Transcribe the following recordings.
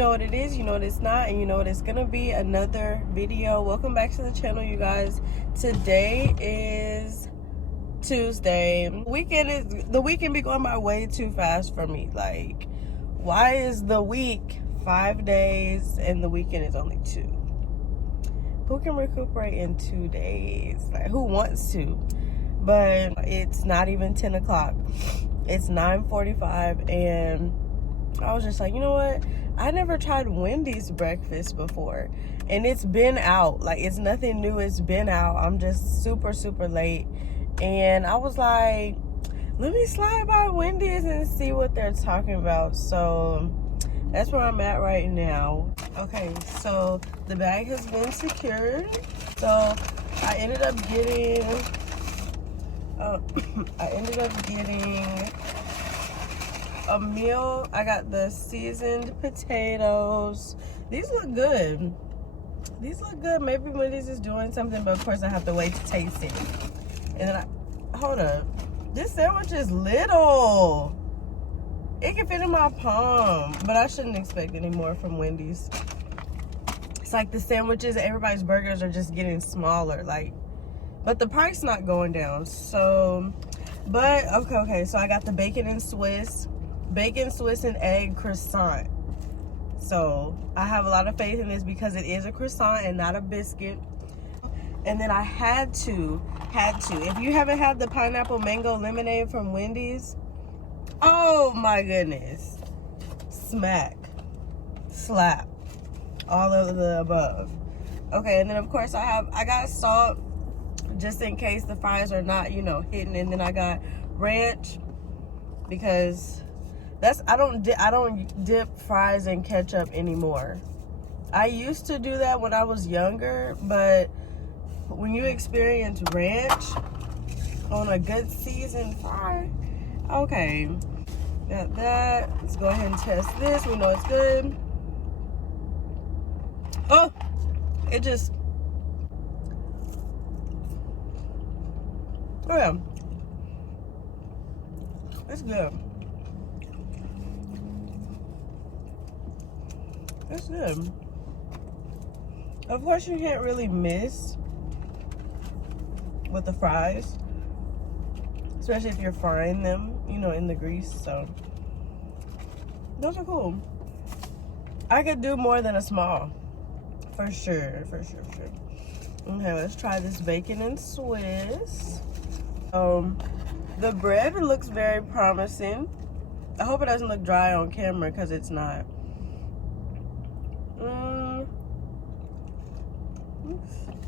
know what it is, you know what it's not, and you know what it's gonna be. Another video. Welcome back to the channel, you guys. Today is Tuesday. The weekend be going by way too fast for me. Like, why is the week 5 days and the weekend is only 2? Who can recuperate in 2 days? Like, who wants to? But it's not even 10 o'clock. It's 9:45, and I was just like, you know what? I never tried Wendy's breakfast before, and it's been out. Like, it's nothing new. It's been out. I'm just super late, and I was like, let me slide by Wendy's and see what they're talking about. So that's where I'm at right now. Okay, so the bag has been secured. So I ended up getting a meal. I got the seasoned potatoes. These look good. Maybe Wendy's is doing something, but of course I have to wait to taste it. And then hold up. This sandwich is little. It can fit in my palm, but I shouldn't expect any more from Wendy's. It's like the sandwiches, everybody's burgers are just getting smaller. Like, but the price not going down. So, but okay. So I got the bacon Swiss and egg croissant. So I have a lot of faith in this because it is a croissant and not a biscuit. And then I had to. If you haven't had the pineapple mango lemonade from Wendy's, oh my goodness. Slap. All of the above. Okay, and then of course I got salt just in case the fries are not, hitting. And then I got ranch because I don't dip fries in ketchup anymore. I used to do that when I was younger, but when you experience ranch on a good seasoned fry, okay. Got that. Let's go ahead and test this. We know it's good. Oh, it just, oh yeah, it's good. It's good. Of course, you can't really miss with the fries, especially if you're frying them, in the grease. So those are cool. I could do more than a small, for sure. Okay, let's try this bacon and Swiss. The bread looks very promising. I hope it doesn't look dry on camera because it's not.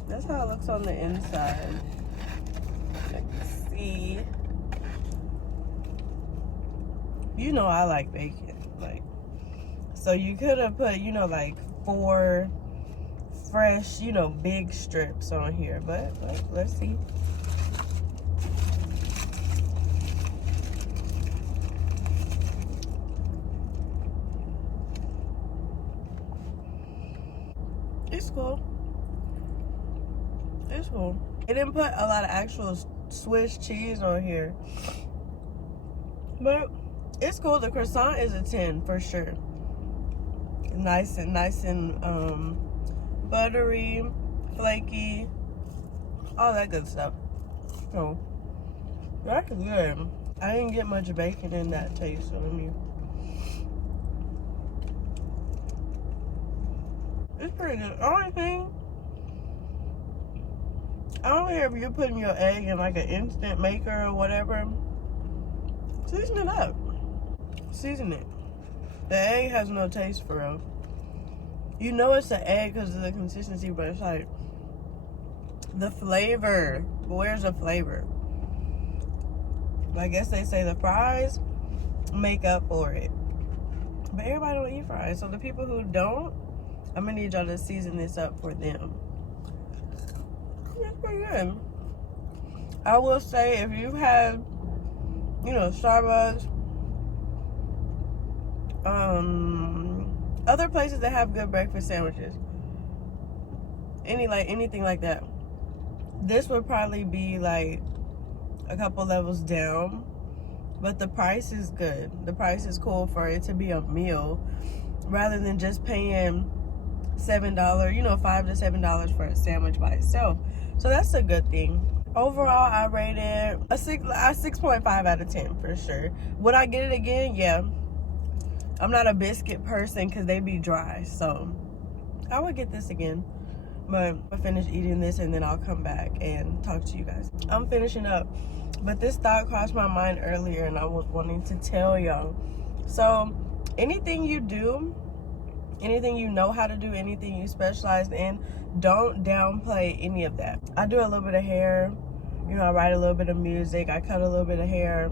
That's how it looks on the inside. Let's see. I like bacon. Like, so you could have put, like 4 fresh, big strips on here. But let's see. It's cool. It didn't put a lot of actual Swiss cheese on here, but it's cool. The croissant is a 10 for sure. Nice and buttery, flaky, all that good stuff. So that's good. I didn't get much bacon in that taste, so it's pretty good. Only thing, I don't care if you're putting your egg in like an instant maker or whatever. Season it up. Season it. The egg has no taste for real. It's the egg because of the consistency, but it's like the flavor. Where's the flavor? I guess they say the fries make up for it. But everybody don't eat fries. So the people who don't, I'm gonna need y'all to season this up for them. That's pretty good. I will say, if you've had, Starbucks, other places that have good breakfast sandwiches, anything like that, this would probably be like a couple levels down. But the price is good. The price is cool for it to be a meal. rather than just paying $7, you know, $5 to $7 for a sandwich by itself. So that's a good thing. Overall, I rated a 6.5 out of 10 for sure. Would I get it again? Yeah. I'm not a biscuit person because they be dry, so I would get this again. But I'll finish eating this and then I'll come back and talk to you guys. I'm finishing up, but this thought crossed my mind earlier and I was wanting to tell y'all. So anything you do, anything you know how to do, anything you specialize in, don't downplay any of that. I do a little bit of hair, you know, I write a little bit of music, I cut a little bit of hair,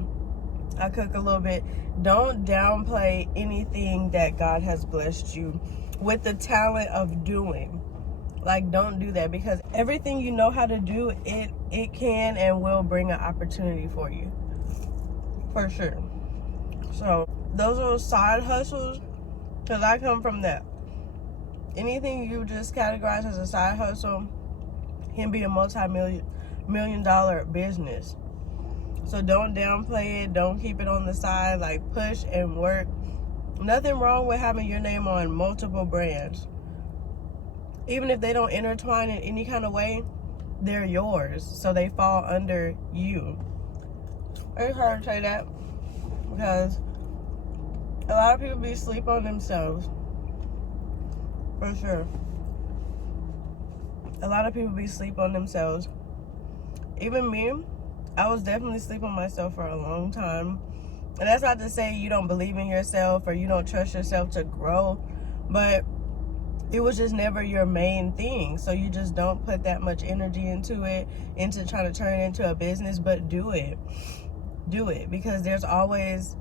I cook a little bit. Don't downplay anything that God has blessed you with the talent of doing. Like, don't do that, because everything you know how to do, it can and will bring an opportunity for you, for sure. So those are side hustles, because I come from that. Anything you just categorize as a side hustle can be a multi-million dollar business. So don't downplay it. Don't keep it on the side. Like, push and work. Nothing wrong with having your name on multiple brands. Even if they don't intertwine in any kind of way, they're yours. So they fall under you. It's hard to say that because a lot of people be asleep on themselves. For sure. A lot of people be asleep on themselves. Even me, I was definitely asleep on myself for a long time. And that's not to say you don't believe in yourself or you don't trust yourself to grow, but it was just never your main thing. So you just don't put that much energy into it, into trying to turn it into a business, but do it. Do it, because there's always,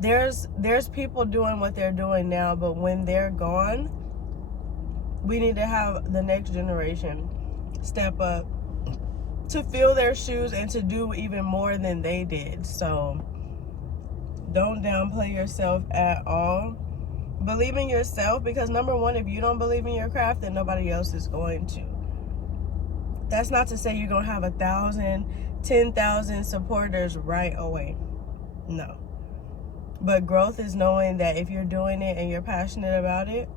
there's people doing what they're doing now, but when they're gone, we need to have the next generation step up to fill their shoes and to do even more than they did. So don't downplay yourself at all. Believe in yourself, because number one, if you don't believe in your craft, then nobody else is going to. That's not to say you're gonna have 1,000, 10,000 supporters right away. No. But growth is knowing that if you're doing it and you're passionate about it,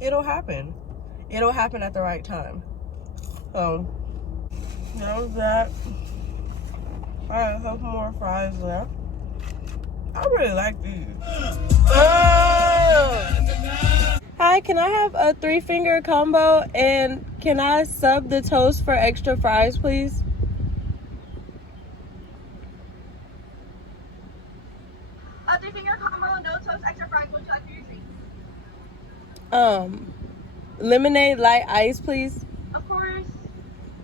it'll happen. It'll happen at the right time. So that was that. I got a couple more fries left. I really like these. Hi, can I have a 3-finger combo, and can I sub the toast for extra fries, please? A 3-finger combo, no toast, extra fries. What would you like for your drink? Lemonade, light ice, please. Of course.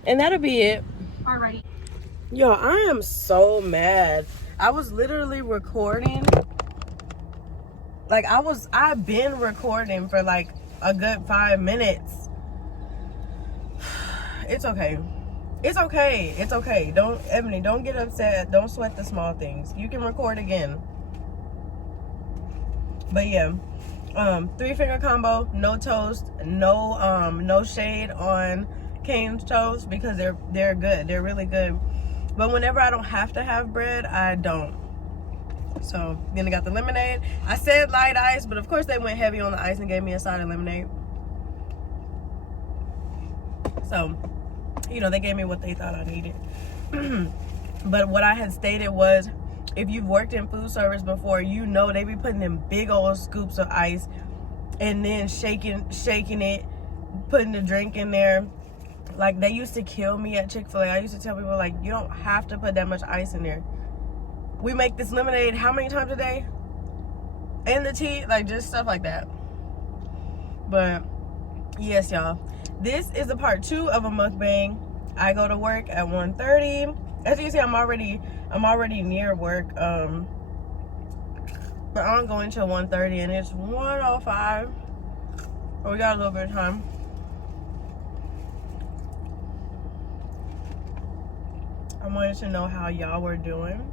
And that'll be it. Alrighty. Yo, I am so mad. I was literally recording. Like, I've been recording for like a good 5 minutes. It's okay. It's okay. It's okay. Ebony, don't get upset. Don't sweat the small things. You can record again. But yeah, 3-finger combo, no toast, no shade on Kane's toast, because they're good. They're really good. But whenever I don't have to have bread, I don't. So then I got the lemonade. I said light ice, but of course they went heavy on the ice and gave me a side of lemonade. So, you know, they gave me what they thought I needed. But what I had stated was, if you've worked in food service before, you know they be putting in big old scoops of ice and then shaking it, putting the drink in there. Like, they used to kill me at Chick-fil-A. I used to tell people, like, you don't have to put that much ice in there. We make this lemonade how many times a day? And the tea, like, just stuff like that. But yes, y'all, this is a part 2 of a mukbang. I go to work at 1:30. As you can see, I'm already near work. But I'm going till 1:30 and it's 1:05. But we got a little bit of time. I wanted to know how y'all were doing,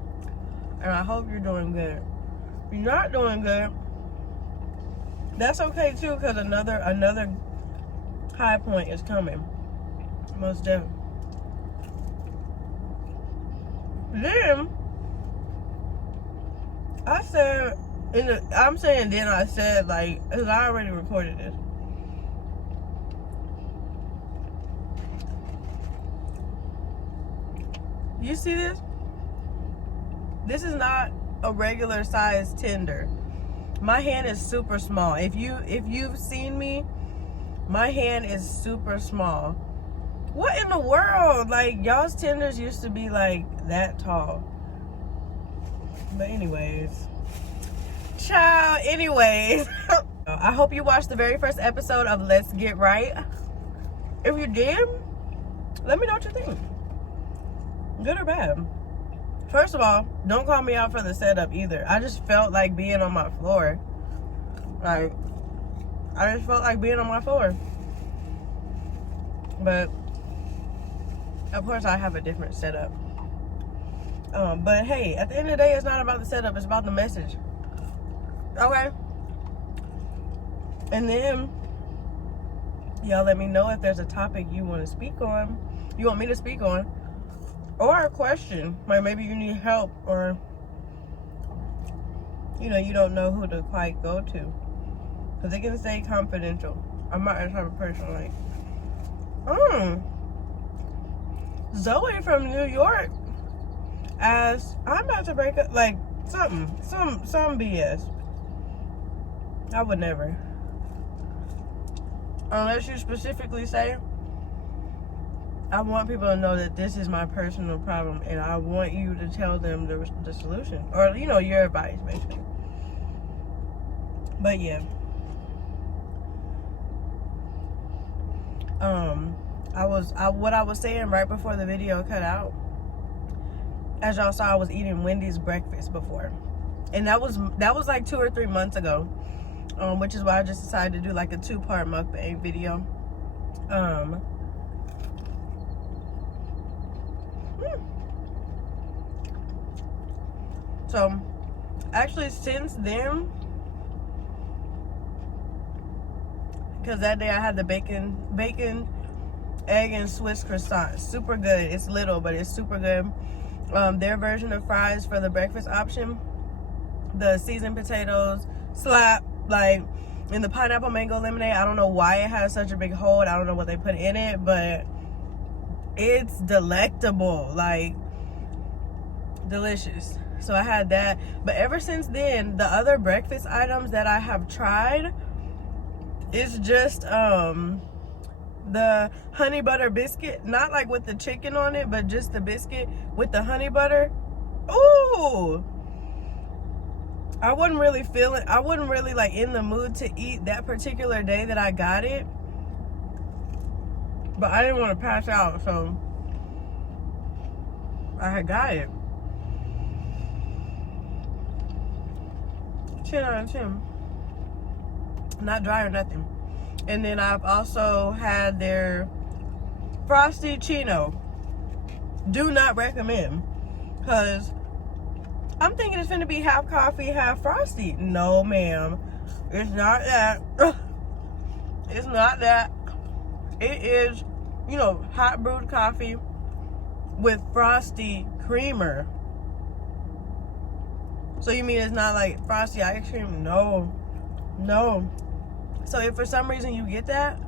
and I hope you're doing good. If you're not doing good, that's okay too, because another high point is coming. Most definitely. Then I said I'm saying then I said, like, because I already recorded this. You see this? This is not a regular size Tinder. My hand is super small. If you've seen me, my hand is super small. What in the world? Like, y'all's Tinders used to be like that tall. But anyways, ciao. Anyways, I hope you watched the very first episode of Let's Get Right. If you did, let me know what you think. Good or bad. First of all, don't call me out for the setup either. I just felt like being on my floor. Like, I just felt like being on my floor. But, of course, I have a different setup. But hey, at the end of the day, it's not about the setup. It's about the message. Okay? And then, y'all let me know if there's a topic you want to speak on. You want me to speak on. Or a question, like maybe you need help, or you know, you don't know who to quite go to, because it can stay confidential. I'm not that type of person. Like, Zoe from New York asked, I'm about to break up, like some BS. I would never, unless you specifically say, I want people to know that this is my personal problem, and I want you to tell them the solution, or you know, your advice, basically. But yeah, what I was saying right before the video cut out, as y'all saw, I was eating Wendy's breakfast before, and that was like 2 or 3 months ago, which is why I just decided to do like a 2-part mukbang video. So, actually, since then, because that day I had the bacon, egg, and Swiss croissant. Super good. It's little, but it's super good. Their version of fries for the breakfast option, the seasoned potatoes, slap, like, in the pineapple mango lemonade. I don't know why it has such a big hold. I don't know what they put in it, but it's delectable. Like, delicious. So I had that. But ever since then, the other breakfast items that I have tried is just the honey butter biscuit, not like with the chicken on it, but just the biscuit with the honey butter. Ooh, I wasn't really like in the mood to eat that particular day that I got it, but I didn't want to pass out, so I had got it. 10 out of 10. Not dry or nothing. And then I've also had their Frosty Chino. Do not recommend, because I'm thinking it's gonna be half coffee, half frosty. No, ma'am. It's not that. It's not that. It is, you know, hot brewed coffee with frosty creamer. So you mean it's not like frosty ice cream? No. So if for some reason you get that,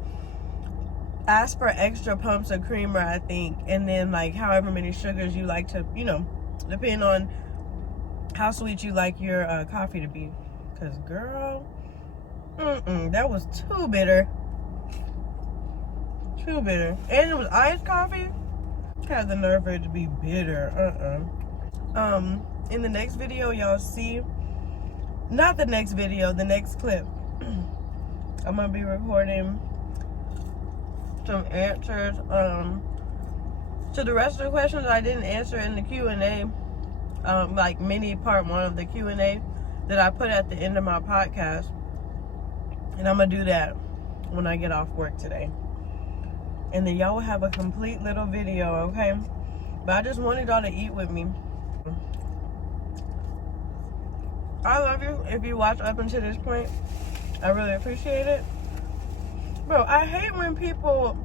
ask for extra pumps of creamer, I think, and then like however many sugars you like to, you know, depending on how sweet you like your coffee to be. Cause girl, that was too bitter. And it was iced coffee. Had the nerve for it to be bitter. In the next video, y'all see, not the next video, the next clip, I'm gonna be recording some answers to the rest of the questions I didn't answer in the Q&A, like mini part 1 of the Q&A that I put at the end of my podcast. And I'm gonna do that when I get off work today, and then y'all will have a complete little video, okay? But I just wanted y'all to eat with me. I love you if you watch up until this point. I really appreciate it. Bro, I hate when people,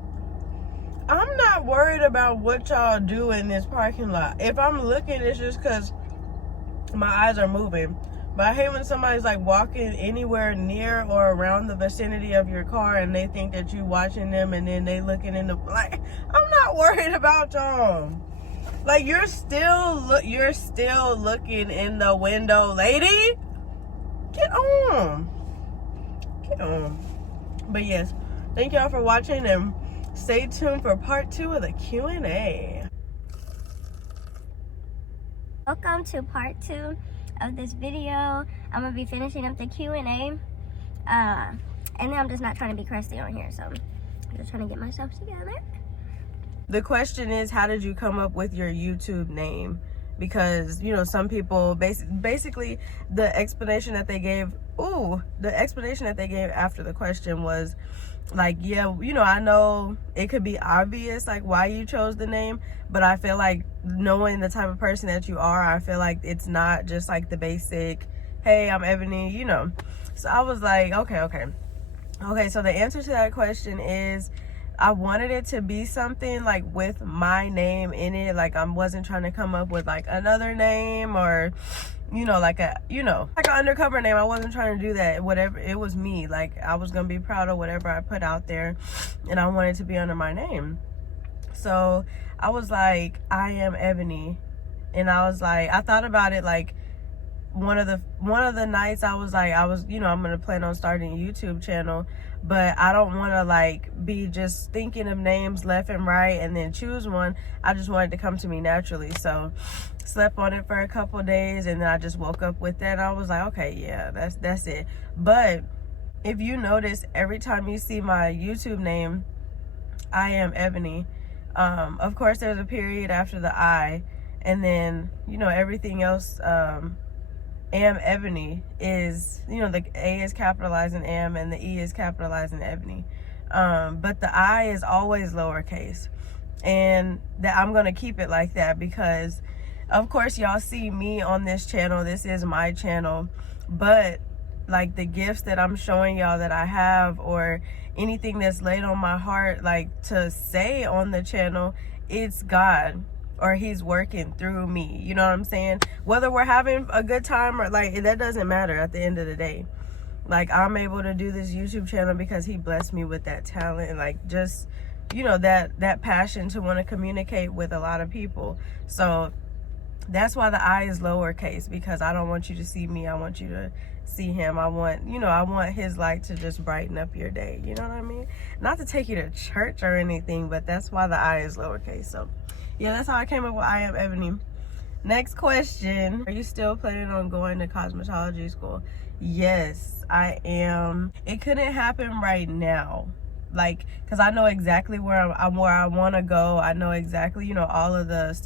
I'm not worried about what y'all do in this parking lot. If I'm looking, it's just because my eyes are moving. But I hate when somebody's like walking anywhere near or around the vicinity of your car and they think that you watching them, and then they looking in the, like, I'm not worried about y'all. Like, you're still looking in the window, lady. Get on. But yes, thank y'all for watching, and stay tuned for part 2 of the Q&A. Welcome to part 2 of this video. I'm gonna be finishing up the Q&A, and then I'm just not trying to be crusty on here, so I'm just trying to get myself together. The question is, how did you come up with your YouTube name? Because, you know, some people basically the explanation that they gave after the question was like, yeah, you know, I know it could be obvious like why you chose the name, but I feel like knowing the type of person that you are, I feel like it's not just like the basic, hey, I'm Ebony, you know. So I was like, okay, so the answer to that question is, I wanted it to be something like with my name in it. Like, I wasn't trying to come up with like another name, or, you know, like a, you know, like an undercover name. I wasn't trying to do that. Whatever, it was me. Like, I was gonna be proud of whatever I put out there, and I wanted to be under my name. So I was like, I.AmEbonie, and I was like, I thought about it like one of the nights I was like, you know, I'm gonna plan on starting a YouTube channel, but I don't want to like be just thinking of names left and right and then choose one. I just wanted to come to me naturally. So slept on it for a couple days, and then I just woke up with that. I was like, okay, yeah, that's it. But if you notice, every time you see my YouTube name, I.AmEbonie, of course there's a period after the I, and then, you know, everything else, AmEbonie is, you know, the A is capitalized in Am and the E is capitalized in Ebony. But the I is always lowercase. And that I'm going to keep it like that because, of course, y'all see me on this channel. This is my channel. But, like, the gifts that I'm showing y'all that I have, or anything that's laid on my heart, like, to say on the channel, it's God. Or he's working through me, you know what I'm saying? Whether we're having a good time or like, that doesn't matter at the end of the day. Like, I'm able to do this YouTube channel because he blessed me with that talent, and like, just, you know, that passion to want to communicate with a lot of people. So that's why the I is lowercase, because I don't want you to see me, I want you to see him. I want, you know, I want his light to just brighten up your day, you know what I mean? Not to take you to church or anything, but that's why the I is lowercase. So yeah, that's how I came up with I.AmEbonie. Next question. Are you still planning on going to cosmetology school? Yes, I am. It couldn't happen right now. Like, because I know exactly where I want to go. I know exactly, you know, all of the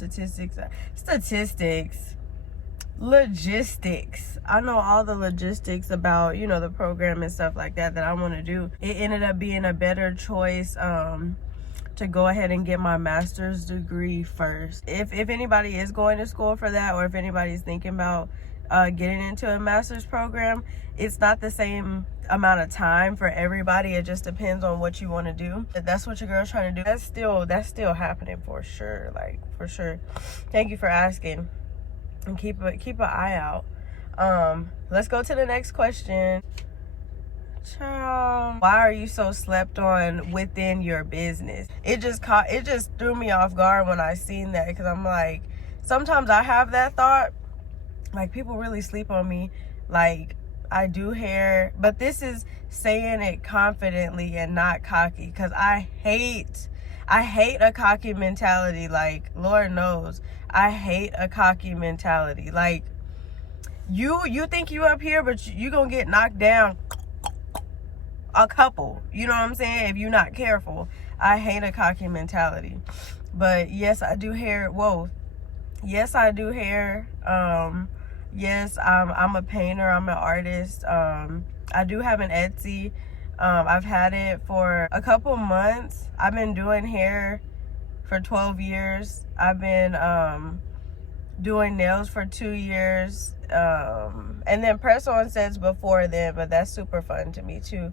logistics. I know all the logistics about, you know, the program and stuff like that I want to do. It ended up being a better choice, to go ahead and get my master's degree first. If anybody is going to school for that, or if anybody's thinking about getting into a master's program, it's not the same amount of time for everybody. It just depends on what you want to do. If that's what your girl's trying to do, that's still happening for sure, like, for sure. Thank you for asking, and keep an eye out. Let's go to the next question. Child, why are you so slept on within your business? It just threw me off guard when I seen that, because I'm like, sometimes I have that thought, like, people really sleep on me. Like, I do hair, but this is saying it confidently and not cocky, because I hate a cocky mentality. Like, Lord knows I hate a cocky mentality. Like, you think you up here, but you gonna get knocked down a couple, you know what I'm saying, if you're not careful. I hate a cocky mentality. But yes, I do hair. Yes, I do hair. Yes, I'm a painter, I'm an artist. I do have an Etsy. I've had it for a couple months. I've been doing hair for 12 years. I've been doing nails for 2 years, and then press-on sets before then, but that's super fun to me too.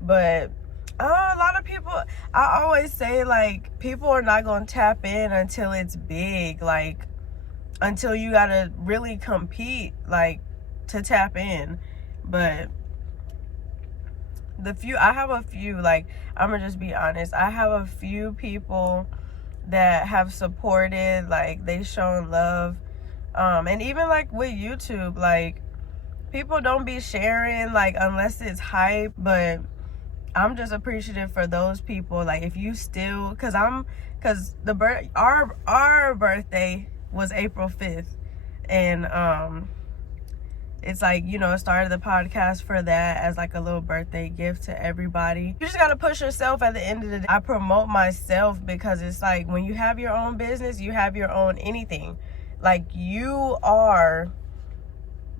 But a lot of people, I always say, like, people are not gonna tap in until it's big, like, until you gotta really compete, like, to tap in. But I have a few, like, I'm gonna just be honest, I have a few people that have supported, like, they shown love, and even like with YouTube, like, people don't be sharing, like, unless it's hype. But I'm just appreciative for those people. Like, if you still, because our birthday was April 5th, and it's like, you know, I started the podcast for that as like a little birthday gift to everybody. You just gotta push yourself at the end of the day. I promote myself because it's like, when you have your own business, you have your own anything. Like, you are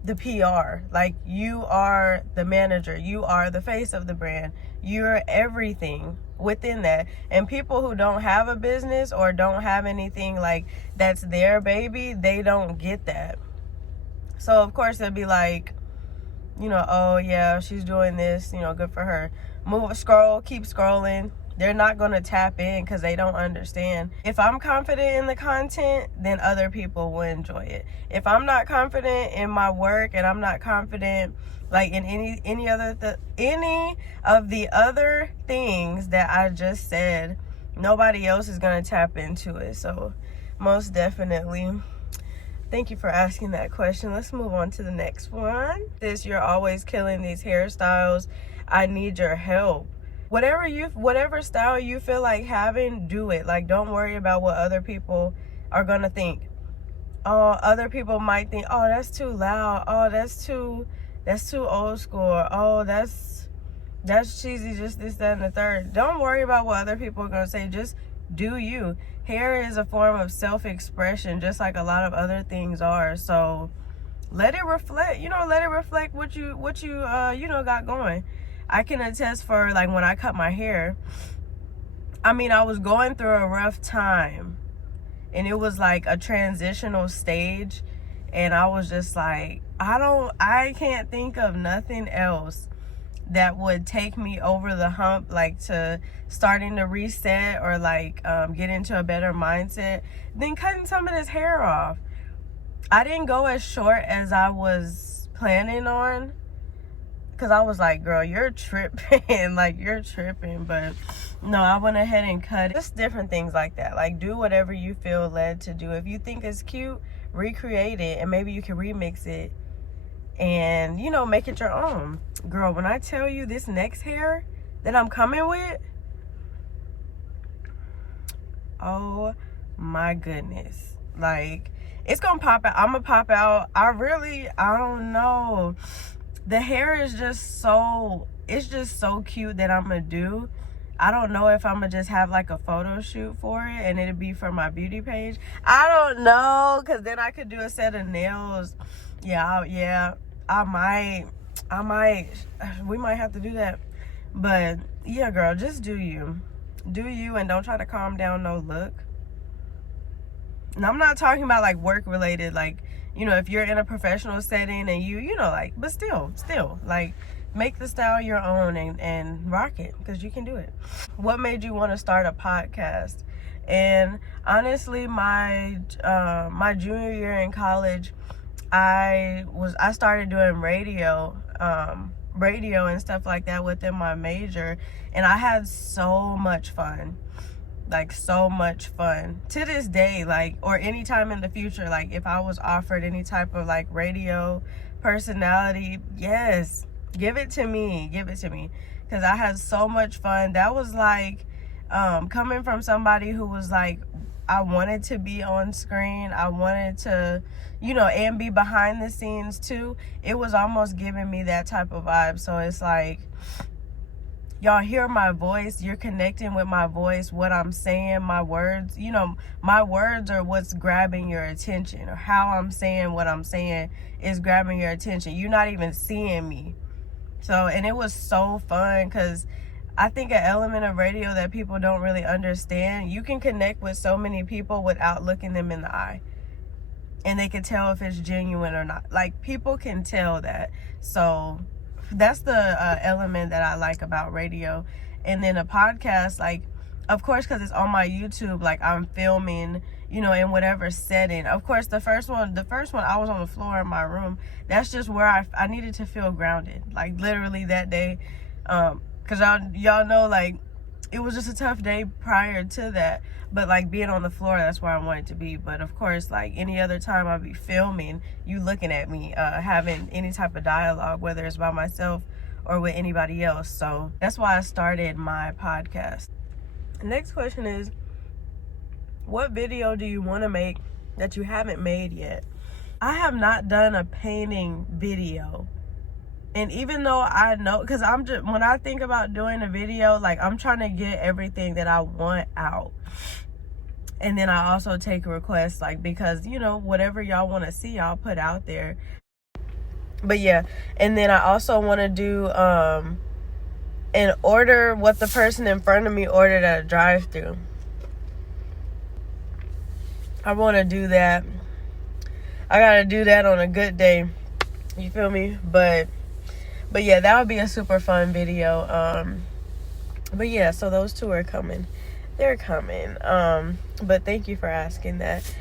the PR, like, you are the manager, you are the face of the brand, you're everything within that. And people who don't have a business or don't have anything like that's their baby, they don't get that. So of course they'll be like, you know, oh yeah, she's doing this, you know, good for her. Keep scrolling. They're not going to tap in because they don't understand. If I'm confident in the content, then other people will enjoy it. If I'm not confident in my work, and I'm not confident like in any of the other things that I just said, nobody else is going to tap into it. So most definitely, thank you for asking that question. Let's move on to the next one. You're always killing these hairstyles. I need your help. Whatever style you feel like having, do it. Like, don't worry about what other people are gonna think. Oh, other people might think, oh, that's too loud. Oh, that's too old school. Oh, that's cheesy, just this, that, and the third. Don't worry about what other people are gonna say. Just do you. Hair is a form of self-expression, just like a lot of other things are. So let it reflect, what you got going. I can attest for, like, when I cut my hair, I mean, I was going through a rough time, and it was like a transitional stage, and I was just like, I can't think of nothing else that would take me over the hump, like, to starting to reset or like get into a better mindset than cutting some of this hair off. I didn't go as short as I was planning on, because I was like, girl, you're tripping. Like, you're tripping. But no, I went ahead and cut it. Just different things like that. Like, do whatever you feel led to do. If you think it's cute, recreate it, and maybe you can remix it and, you know, make it your own. Girl, when I tell you this next hair that I'm coming with, oh my goodness. Like, it's gonna pop out. I'm gonna pop out. I don't know. The hair is just so cute that I'm gonna do. I don't know if I'm gonna just have like a photo shoot for it and it'll be for my beauty page. I don't know, because then I could do a set of nails. I might. We might have to do that. But yeah, girl, just do you, and don't try to calm down no look. And I'm not talking about like work related, like, you know, if you're in a professional setting and you know, like, but still, like, make the style your own and rock it, because you can do it. What made you want to start a podcast? And honestly, my junior year in college, I started doing radio and stuff like that within my major, and I had so much fun. Like, so much fun to this day, like, or anytime in the future. Like, if I was offered any type of like radio personality, yes, give it to me, because I had so much fun. That was like coming from somebody who was like, I wanted to be on screen, I wanted to, you know, and be behind the scenes too. It was almost giving me that type of vibe. So it's like, y'all hear my voice, you're connecting with my voice, what I'm saying, my words, you know, my words are what's grabbing your attention, or how I'm saying what I'm saying is grabbing your attention. You're not even seeing me. So, and it was so fun, because I think an element of radio that people don't really understand, you can connect with so many people without looking them in the eye, and they can tell if it's genuine or not. Like, people can tell that. So that's the element that I like about radio. And then a podcast, like, of course, because it's on my YouTube, like I'm filming, you know, in whatever setting. Of course, the first one I was on the floor in my room. That's just where I needed to feel grounded, like literally that day, because y'all know, like, it was just a tough day prior to that. But like being on the floor, that's where I wanted to be. But of course, like any other time I'd be filming, you looking at me, having any type of dialogue, whether it's by myself or with anybody else. So that's why I started my podcast. The next question is, what video do you want to make that you haven't made yet? I have not done a painting video. And even though I know, because when I think about doing a video, like I'm trying to get everything that I want out. And then I also take requests, like, because, you know, whatever y'all want to see, I'll put out there. But yeah, and then I also want to do and order what the person in front of me ordered at a drive-thru. I want to do that. I gotta do that on a good day. You feel me? But yeah, that would be a super fun video. But yeah, so those two are coming. They're coming. But thank you for asking that.